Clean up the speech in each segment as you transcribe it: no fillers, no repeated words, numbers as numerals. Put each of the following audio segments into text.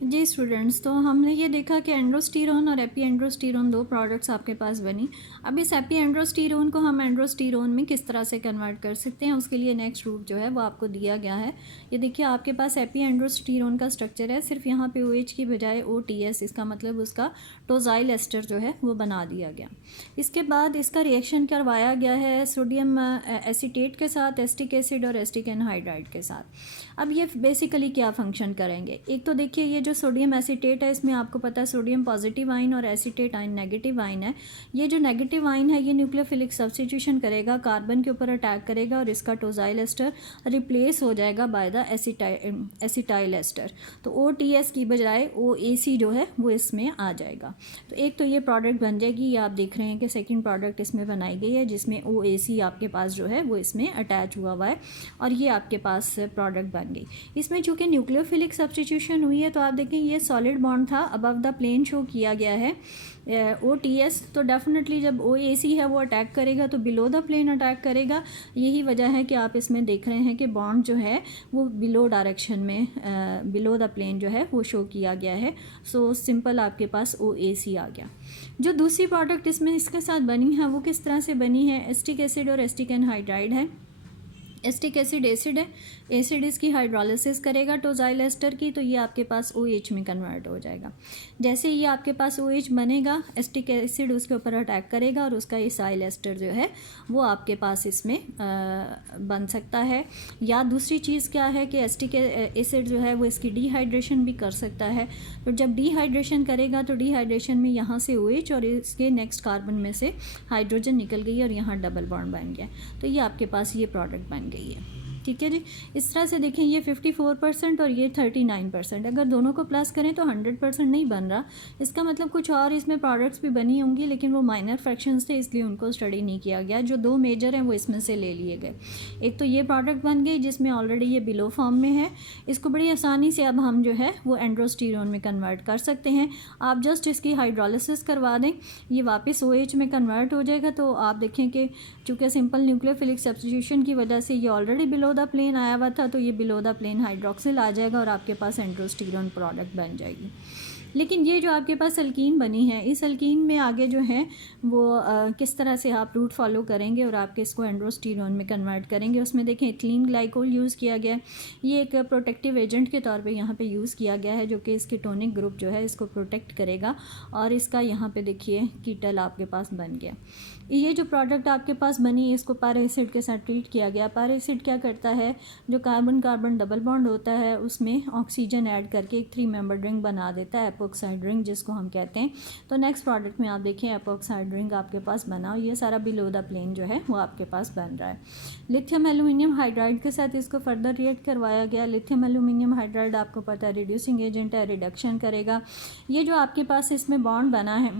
जी students, तो हमने ये देखा कि एंड्रोस्टीरोन और एपी एंड्रोस्टीरोन दो प्रोडक्ट्स आपके पास बनी। अब इस एपी एंड्रोस्टीरोन को हम एंड्रोस्टीरोन में किस तरह से कन्वर्ट कर सकते हैं, उसके लिए नेक्स्ट रूट जो है वो आपको दिया गया है। ये देखिए आपके पास एपी एंड्रोस्टीरोन का स्ट्रक्चर है, सिर्फ यहाँ पे OH की बजाय OTS, इसका मतलब उसका टोजाइल एस्टर जो है वो बना दिया गया। इसके बाद इसका रिएक्शन करवाया गया है सोडियम एसीटेट के साथ, एस्टिक एसिड और एस्टिक एनहाइड्राइड के साथ। अब ये बेसिकली क्या फंक्शन करेंगे, एक तो देखिए ये जो सोडियम एसीटेट है इसमें आपको पता है सोडियम पॉजिटिव आइन और एसीटेट आइन नेगेटिव आइन है। ये जो नेगेटिव आइन है ये न्यूक्लियोफिलिक सब्स्टिट्यूशन करेगा, कार्बन के ऊपर अटैक करेगा और इसका टोजाइल एस्टर रिप्लेस हो जाएगा बाय द एसिटाइल एस्टर। तो OTS की बजाय OAC जो है वो इसमें आ जाएगा। तो एक तो ये प्रोडक्ट बन जाएगी, ये आप देख रहे हैं कि सेकेंड प्रोडक्ट इसमें बनाई गई है जिसमें OAC आपके पास जो है वो इसमें अटैच हुआ है और ये आपके पास प्रोडक्ट बन गई। इसमें चूँकि न्यूक्लियोफिलिक सब्स्टिट्यूशन हुई है तो आप देखें ये सॉलिड बॉन्ड था, अबव द प्लेन शो किया गया है OTS, तो डेफिनेटली जब OAC है वो अटैक करेगा तो बिलो द प्लेन अटैक करेगा। यही वजह है कि आप इसमें देख रहे हैं कि बॉन्ड जो है वो बिलो डायरेक्शन में बिलो द प्लेन जो है वो शो किया गया है। सो सिंपल आपके पास OAC आ गया। जो दूसरी प्रोडक्ट इसमें इसके साथ बनी है वो किस तरह से बनी है, एस्टिक एसिड और एस्टिक एनहाइड्राइड है। एस्टिक एसिड एसिड है, एसिड इसकी हाइड्रोलिसिस करेगा टोजाइल एस्टर की, तो ये आपके पास OH में कन्वर्ट हो जाएगा। जैसे ये आपके पास OH बनेगा, एस्टिक एसिड उसके ऊपर अटैक करेगा और उसका इसाइल एस्टर जो है वो आपके पास इसमें बन सकता है। या दूसरी चीज़ क्या है कि एस्टिक एसिड जो है वो इसकी डिहाइड्रेशन भी कर सकता है। तो जब डिहाइड्रेशन करेगा तो डिहाइड्रेशन में यहाँ से OH और इसके नेक्स्ट कार्बन में से हाइड्रोजन निकल गई और यहाँ डबल बॉन्ड बन गया, तो ये आपके पास ये प्रोडक्ट बन गई है। ठीक है जी, इस तरह से देखें ये 54% और ये 39%, अगर दोनों को प्लस करें तो 100% नहीं बन रहा। इसका मतलब कुछ और इसमें प्रोडक्ट्स भी बनी होंगी लेकिन वो माइनर फ्रैक्शंस थे इसलिए उनको स्टडी नहीं किया गया। जो दो मेजर हैं वो इसमें से ले लिए गए। एक तो ये प्रोडक्ट बन गई जिसमें ऑलरेडी ये बिलो फॉर्म में है, इसको बड़ी आसानी से अब हम जो है वो एंड्रोस्टीरोन में कन्वर्ट कर सकते हैं। आप जस्ट इसकी हाइड्रोलिसिस करवा दें, ये वापस OH में कन्वर्ट हो जाएगा। तो आप देखें कि चूँकि सिंपल न्यूक्लियोफिलिक सब्स्टिट्यूशन की वजह से ये ऑलरेडी बिलो द प्लेन आया हुआ था, तो ये बिलो द प्लेन हाइड्रोक्सिल आ जाएगा और आपके पास एंड्रोस्टीरोन प्रोडक्ट बन जाएगी। लेकिन ये जो आपके पास अल्कीन बनी है, इस अल्कीन में आगे जो है वो किस तरह से आप रूट फॉलो करेंगे और आपके इसको एंड्रोस्टीरोन में कन्वर्ट करेंगे, उसमें देखें इथिलीन ग्लाइकोल यूज़ किया गया है। ये एक प्रोटेक्टिव एजेंट के तौर पे यहाँ पे यूज़ किया गया है जो कि इसके टोनिक ग्रुप जो है इसको प्रोटेक्ट करेगा और इसका यहाँ पे देखिए कीटल आपके पास बन गया। ये जो प्रोडक्ट आपके पास बनी इसको पारा एसिड के साथ ट्रीट किया गया। पारा एसिड क्या करता है, जो कार्बन कार्बन डबल बॉन्ड होता है उसमें ऑक्सीजन ऐड करके एक 3 मेंबर रिंग बना देता है, एपोक्साइड रिंग जिसको हम कहते हैं। तो नेक्स्ट प्रोडक्ट में आप देखें एपोक्साइड रिंग आपके पास बना और ये सारा बिलो द प्लेन जो है वो आपके पास बन रहा है। लिथियम एल्यूमिनियम हाइड्राइड के साथ इसको फर्दर रिएक्ट करवाया गया। लिथियम एल्यूमिनियम हाइड्राइड आपको पता है रिड्यूसिंग एजेंट है, रिडक्शन करेगा। ये जो आपके पास इसमें बॉन्ड बना है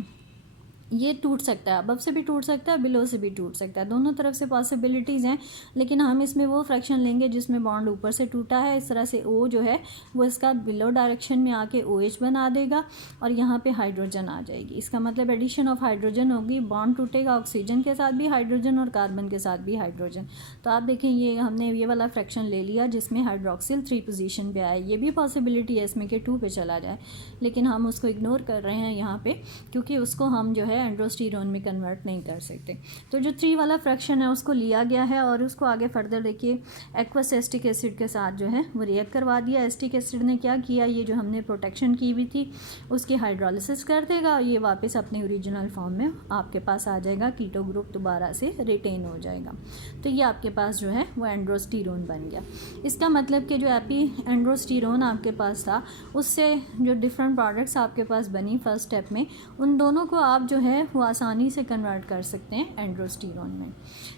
ये टूट सकता है, अबव से भी टूट सकता है, बिलो से भी टूट सकता है, दोनों तरफ से पॉसिबिलिटीज़ हैं। लेकिन हम इसमें वो फ्रैक्शन लेंगे जिसमें बॉन्ड ऊपर से टूटा है। इस तरह से O जो है वो इसका बिलो डायरेक्शन में आके OH बना देगा और यहाँ पे हाइड्रोजन आ जाएगी। इसका मतलब एडिशन ऑफ हाइड्रोजन होगी, बॉन्ड टूटेगा ऑक्सीजन के साथ भी हाइड्रोजन और कार्बन के साथ भी हाइड्रोजन। तो आप देखें ये हमने ये वाला फ्रैक्शन ले लिया जिसमें हाइड्रोक्सिल 3 पोजीशन पे आया। ये भी पॉसिबिलिटी है इसमें कि 2 पे चला जाए, लेकिन हम उसको इग्नोर कर रहे हैं यहाँ पे क्योंकि उसको हम जो है एंड्रोस्टीरोन में कन्वर्ट नहीं कर सकते। तो जो 3 वाला फ्रैक्शन है उसको लिया गया है और उसको आगे फर्दर देखिए एक्वस एस्टिक एसिड के साथ जो है वो रिएक्ट करवा दिया। एस्टिक एसिड ने क्या किया, ये जो हमने प्रोटेक्शन की हुई थी उसकी हाइड्रोलिसिस कर देगा और ये वापस अपने ओरिजिनल फॉर्म में आपके पास आ जाएगा, कीटो ग्रुप दोबारा से रिटेन हो जाएगा। तो ये आपके पास जो है वो एंड्रोस्टीरोन बन गया। इसका मतलब कि जो एपी एंड्रोस्टीरोन आपके पास था उससे जो डिफरेंट प्रोडक्ट्स आपके पास बनी फर्स्ट स्टेप में, उन दोनों को आप जो है वो आसानी से कन्वर्ट कर सकते हैं एंड्रोस्टीरोन में।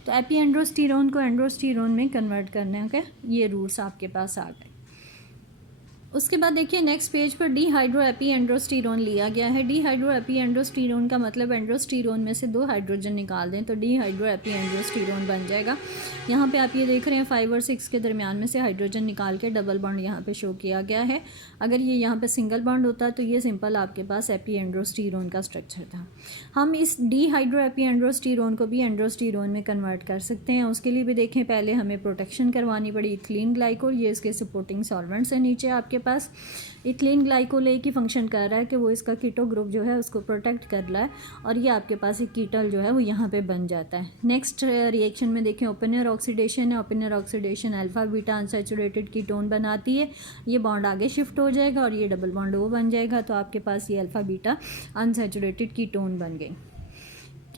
तो एपी एंड्रोस्टीरोन को एंड्रोस्टीरोन में कन्वर्ट करने के ये रूट्स आपके पास आ गए। उसके बाद देखिए नेक्स्ट पेज पर डिहाइड्रो एपी एंड्रोस्टीरोन लिया गया है। डिहाइड्रो एपी एंड्रोस्टीरोन का मतलब एंड्रोस्टीरोन में से 2 हाइड्रोजन निकाल दें तो डिहाइड्रो एपी एंड्रोस्टीरोन बन जाएगा। यहाँ पे आप ये देख रहे हैं 5 और 6 के दरमियान में से हाइड्रोजन निकाल के डबल बॉन्ड यहाँ पे शो किया गया है। अगर ये यहाँ पे सिंगल बॉन्ड होता तो ये सिंपल आपके पास एपी एंड्रोस्टीरोन का स्ट्रक्चर था। हम इस डिहाइड्रो एपी एंड्रोस्टीरोन को भी एंड्रोस्टीरोन में कन्वर्ट कर सकते हैं। उसके लिए भी देखें पहले हमें प्रोटेक्शन करवानी पड़ी, इथिलीन ग्लाइकोल, ये इसके सपोर्टिंग सॉल्वेंट्स है नीचे आपके पास इथिलीन ग्लाइकोल एक ही फंक्शन कर रहा है कि वो इसका कीटो ग्रुप जो है उसको प्रोटेक्ट कर रहा है और ये आपके पास एक कीटल जो है वो यहाँ पे बन जाता है। नेक्स्ट रिएक्शन में देखें ओपन एयर ऑक्सीडेशन है। Open air oxidation alpha beta unsaturated ketone बनाती है। ये बॉन्ड आगे शिफ्ट हो जाएगा और ये डबल बॉन्ड वो बन जाएगा, तो आपके पास ये अल्फा बीटा अनसैचुरेटेड कीटोन बन गई।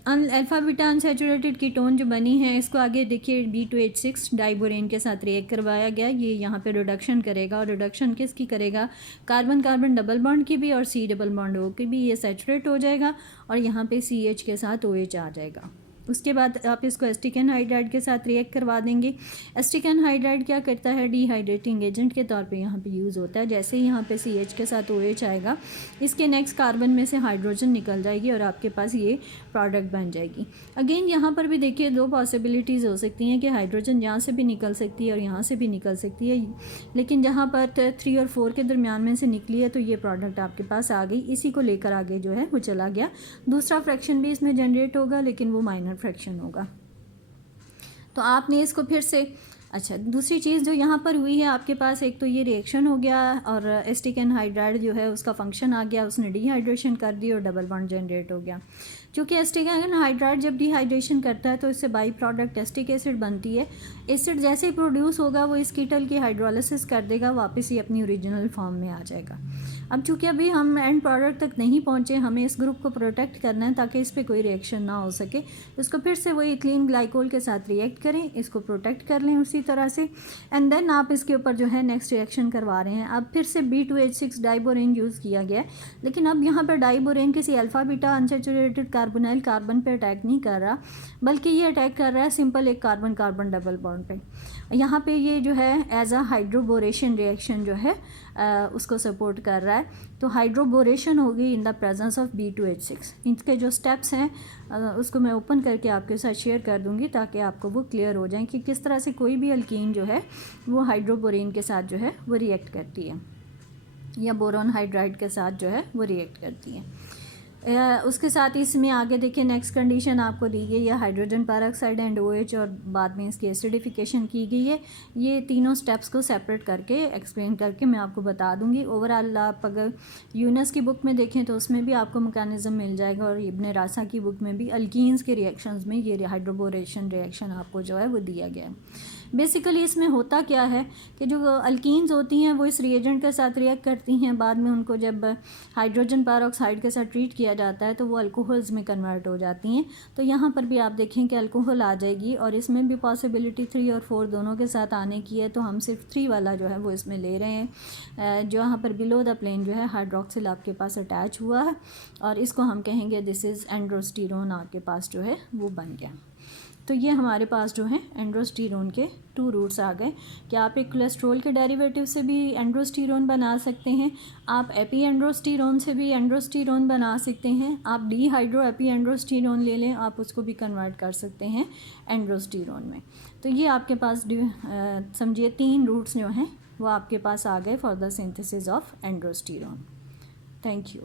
अल्फा बीटा अनसैचुरेटेड कीटोन जो बनी है इसको आगे देखिए B2H6 डाइबोरेन के साथ रिएक्ट करवाया गया। ये यहाँ पे रिडक्शन करेगा और रिडक्शन किसकी करेगा, कार्बन कार्बन डबल बॉन्ड की भी और C डबल बॉन्ड O की भी। ये सैचुरेट हो जाएगा और यहाँ पे CH के साथ OH आ जाएगा। उसके बाद आप इसको एसिटिक एनहाइड्राइड के साथ रिएक्ट करवा देंगे। एसिटिक एनहाइड्राइड क्या करता है, डिहाइड्रेटिंग एजेंट के तौर पे यहाँ पे यूज़ होता है। जैसे ही यहाँ पे CH के साथ OH आएगा, इसके नेक्स्ट कार्बन में से हाइड्रोजन निकल जाएगी और आपके पास ये प्रोडक्ट बन जाएगी। अगेन यहाँ पर भी देखिए दो पॉसिबिलिटीज़ हो सकती हैं कि हाइड्रोजन यहाँ से भी निकल सकती है और यहाँ से भी निकल सकती है, लेकिन जहाँ पर 3 और 4 के दरमियान में से निकली है तो ये प्रोडक्ट आपके पास आ गई। इसी को लेकर आगे जो है वो चला गया। दूसरा फ्रैक्शन भी इसमें जनरेट होगा लेकिन वो माइनर फ्रैक्शन होगा। तो आपने इसको फिर से अच्छा, दूसरी चीज़ जो यहाँ पर हुई है आपके पास, एक तो ये रिएक्शन हो गया और एसिटिक एनहाइड्राइड जो है उसका फंक्शन आ गया, उसने डिहाइड्रेशन कर दी और डबल बॉन्ड जनरेट हो गया। क्योंकि एसिटिक एनहाइड्राइड जब डिहाइड्रेशन करता है तो इससे बाई प्रोडक्ट एसिटिक एसिड बनती है। एसिड जैसे ही प्रोड्यूस होगा वो इस कीटल की हाइड्रोलिसिस कर देगा, वापस ही अपनी ओरिजिनल फॉर्म में आ जाएगा। अब चूँकि अभी हम एंड प्रोडक्ट तक नहीं पहुँचे, हमें इस ग्रुप को प्रोटेक्ट करना है ताकि इस पर कोई रिएक्शन ना हो सके। इसको फिर से वही इथिलीन ग्लाइकोल के साथ रिएक्ट करें, इसको प्रोटेक्ट कर लें उसी तरह से, एंड देन आप इसके ऊपर जो है नेक्स्ट रिएक्शन करवा रहे हैं। अब फिर से B2H6 डाइबोरेन यूज़ किया गया है, लेकिन अब यहाँ पर डाइबोरेन किसी alpha beta unsaturated carbonyl carbon पे अटैक नहीं कर रहा, बल्कि ये अटैक कर रहा है सिंपल एक कार्बन कार्बन डबल बॉन्ड पे। यहाँ पे ये जो है एज अ हाइड्रोबोरेशन रिएक्शन जो है उसको सपोर्ट कर रहा है। तो हाइड्रोबोरेशन होगी in the presence of B2H6। इनके जो स्टेप्स हैं उसको मैं ओपन करके आपके साथ शेयर कर दूंगी ताकि आपको वो क्लियर हो जाए कि किस तरह से कोई भी अल्कीन जो है वो हाइड्रोबोरेन के साथ जो है वो रिएक्ट करती है या बोरॉन हाइड्राइड के साथ जो है वो रिएक्ट करती है। उसके साथ इसमें आगे देखिए नेक्स्ट कंडीशन आपको दी गई है हाइड्रोजन पेरोक्साइड एंड OH और बाद में इसकी एसिडिफिकेशन की गई है। ये तीनों स्टेप्स को सेपरेट करके एक्सप्लेन करके मैं आपको बता दूंगी। ओवरऑल आप अगर यूनस की बुक में देखें तो उसमें भी आपको मैकेनिज्म मिल जाएगा और इब्न रासा की बुक में भी अल्कीन्स के रिएक्शंस में ये हाइड्रोबोरेशन रिएक्शन आपको जो है वो दिया गया है। बेसिकली इसमें होता क्या है कि जो अल्कीन्स होती हैं वो इस रिएजेंट के साथ रिएक्ट करती हैं, बाद में उनको जब हाइड्रोजन पेरोक्साइड के साथ ट्रीट किया जाता है तो वो अल्कोहल्स में कन्वर्ट हो जाती हैं। तो यहाँ पर भी आप देखें कि अल्कोहल आ जाएगी और इसमें भी पॉसिबिलिटी 3 और 4 दोनों के साथ आने की है, तो हम सिर्फ 3 वाला जो है वो इसमें ले रहे हैं। जो यहाँ पर बिलो द प्लेन जो है हाइड्रोक्सिल आपके पास अटैच हुआ है और इसको हम कहेंगे दिस इज़ एंड्रोस्टीरोन आपके पास जो है वो बन गया। तो ये हमारे पास जो है एंड्रोस्टीरोन के 2 रूट्स आ गए कि आप एक कोलेस्ट्रॉल के डेरिवेटिव से भी एंड्रोस्टीरोन बना सकते हैं, आप एपी एंड्रोस्टीरोन से भी एंड्रोस्टीरोन बना सकते हैं, आप डिहाइड्रो एपी एंड्रोस्टीरोन ले लें, आप उसको भी कन्वर्ट कर सकते हैं एंड्रोस्टीरोन में। तो ये आपके पास समझिए 3 रूट्स जो हैं वो आपके पास आ गए for the synthesis of androsterone. Thank you.